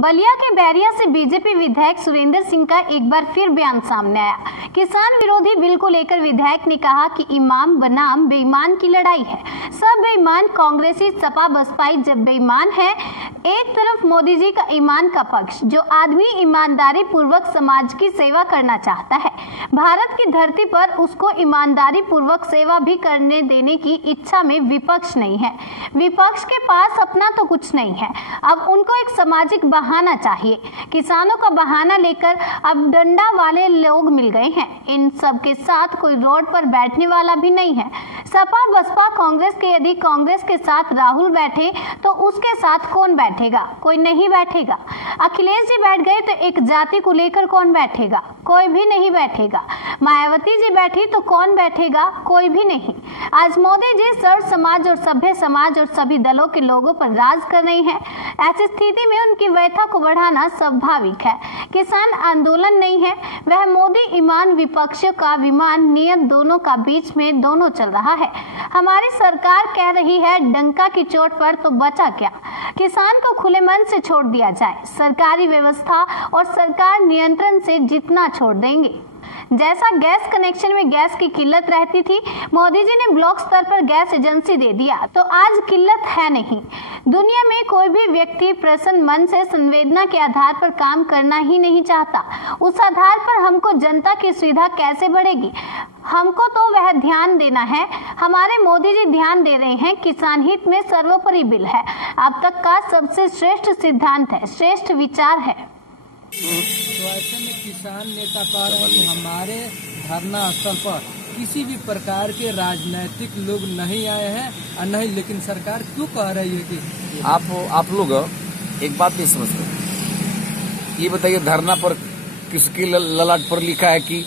बलिया के बैरिया से बीजेपी विधायक सुरेंद्र सिंह का एक बार फिर बयान सामने आया। किसान विरोधी बिल को लेकर विधायक ने कहा कि इमाम बनाम बेईमान की लड़ाई है। सब बेईमान कांग्रेसी सपा बसपाई जब बेईमान है। एक तरफ मोदी जी का ईमान का पक्ष, जो आदमी ईमानदारी पूर्वक समाज की सेवा करना चाहता है, भारत की धरती पर उसको ईमानदारी पूर्वक सेवा भी करने देने की इच्छा में विपक्ष नहीं है। विपक्ष के पास अपना तो कुछ नहीं है, अब उनको एक सामाजिक बहाना चाहिए। किसानों का बहाना लेकर अब डंडा वाले लोग मिल गए हैं। इन सब के साथ कोई रोड पर बैठने वाला भी नहीं है। सपा बसपा कांग्रेस के यदि कांग्रेस के साथ राहुल बैठे तो उसके साथ कौन बैठेगा? कोई नहीं बैठेगा। अखिलेश जी बैठ गए तो एक जाति को लेकर कौन बैठेगा? कोई भी नहीं बैठेगा। मायावती जी बैठी तो कौन बैठेगा? कोई भी नहीं। आज मोदी जी सर्व समाज और सभ्य समाज और सभी दलों के लोगों पर राज कर रही हैं। ऐसी स्थिति में उनकी व्यथा को बढ़ाना स्वाभाविक है। किसान आंदोलन नहीं है, वह मोदी ईमान विपक्ष का विमान नियत दोनों का बीच में दोनों चल रहा है। हमारी सरकार कह रही है डंका की चोट पर तो बचा क्या? किसान को खुले मन से छोड़ दिया जाए। सरकारी व्यवस्था और सरकार नियंत्रण से जितना छोड़ देंगे। जैसा गैस कनेक्शन में गैस की किल्लत रहती थी, मोदी जी ने ब्लॉक स्तर पर गैस एजेंसी दे दिया, तो आज किल्लत है नहीं। दुनिया में कोई भी व्यक्ति प्रसन्न मन से संवेदना के आधार पर काम करना ही नहीं चाहता। उस आधार पर हमको जनता की सुविधा कैसे बढ़ेगी, हमको तो वह ध्यान देना है। हमारे मोदी जी ध्यान दे रहे हैं। किसान हित में सर्वोपरि बिल है, अब तक का सबसे श्रेष्ठ सिद्धांत है, श्रेष्ठ विचार है। तो ऐसे में किसान नेता कह रहे हैं कि हमारे धरना स्थल पर किसी भी प्रकार के राजनीतिक लोग नहीं आए हैं और नहीं, लेकिन सरकार क्यों कह रही है कि आप लोग एक बात नहीं समझते। ये बताइए, धरना पर किसकी ललाट पर लिखा है कि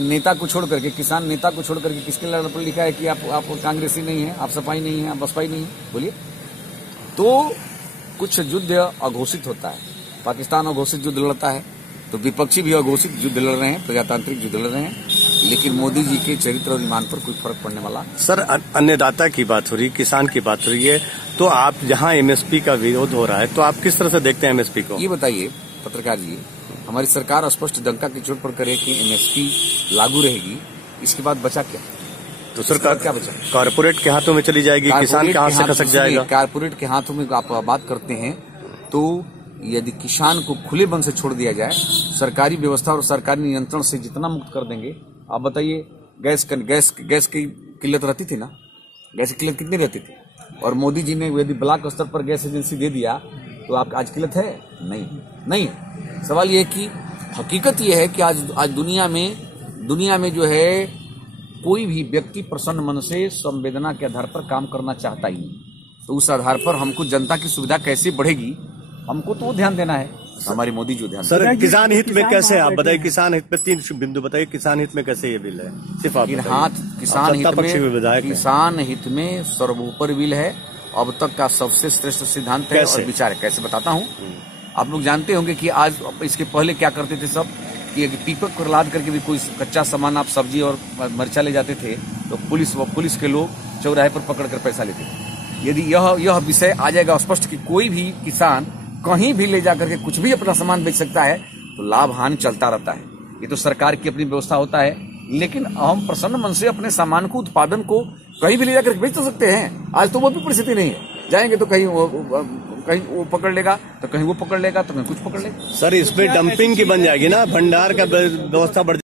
नेता को छोड़ करके, किसान नेता को छोड़ करके किसके ललाट पर लिखा है कि आप कांग्रेसी नहीं है, आप सपाई नहीं है, आप बसपाई नहीं है? बोलिए। तो कुछ युद्ध अघोषित होता है, पाकिस्तान अघोषित युद्ध लड़ता है, तो विपक्षी भी अघोषित युद्ध लड़ रहे हैं, प्रजातांत्रिक युद्ध लड़ रहे हैं, लेकिन मोदी जी के चरित्र और ईमान पर कोई फर्क पड़ने वाला। सर, अन्नदाता की बात हो रही, किसान की बात हो रही है, तो आप जहां एमएसपी का विरोध हो रहा है, तो आप किस तरह से देखते हैं एमएसपी को? ये बताइए पत्रकार जी, हमारी सरकार स्पष्ट डंका की चोट पर करे कि एमएसपी लागू रहेगी, इसके बाद बचा क्या? तो सरकार क्या बचा? कारपोरेट के हाथों में चली जाएगी, किसान के हाथ से खसक जाएगा। कारपोरेट के हाथों में आप बात करते हैं, तो यदि किसान को खुले मन से छोड़ दिया जाए, सरकारी व्यवस्था और सरकारी नियंत्रण से जितना मुक्त कर देंगे। आप बताइए, गैस की किल्लत रहती थी ना? गैस की किल्लत कितनी रहती थी? और मोदी जी ने यदि ब्लॉक स्तर पर गैस एजेंसी दे दिया तो आप आज किल्लत है? नहीं है। सवाल ये है कि हकीकत ये है कि आज दुनिया में जो है कोई भी व्यक्ति प्रसन्न मन से संवेदना के आधार पर काम करना चाहता ही नहीं। तो उस आधार पर हमको जनता की सुविधा कैसे बढ़ेगी, हमको तो ध्यान देना है। हमारे मोदी जी ध्यान। सर, किसान हित में कैसे, आप बताइए, किसान हित में 3 बिंदु बताइए, किसान हित में कैसे ये बिल है? सिर्फ आप किसान हित में सर्वोपरि बिल है, अब तक का सबसे श्रेष्ठ सिद्धांत है और विचार है। कैसे बताता हूँ। आप लोग जानते होंगे कि आज इसके पहले क्या करते थे सब, कि पीपक पर लाद करके भी कोई कच्चा सामान, आप सब्जी और मिर्चा ले जाते थे तो पुलिस के लोग चौराहे पर पकड़ कर पैसा लेते थे। यदि यह विषय आ जाएगा स्पष्ट कि कोई भी किसान कहीं भी ले जाकर के कुछ भी अपना सामान बेच सकता है, तो लाभ हानि चलता रहता है। ये तो सरकार की अपनी व्यवस्था होता है, लेकिन हम प्रसन्न मन से अपने सामान को, उत्पादन को कहीं भी ले जाकर बेच तो सकते हैं। आज तो वो भी परिस्थिति नहीं है। जाएंगे तो कहीं वो पकड़ लेगा, तो कहीं वो पकड़ लेगा, तो कहीं कुछ पकड़ लेगा। सर, इसमें डंपिंग की बन जाएगी ना, भंडार का व्यवस्था बढ़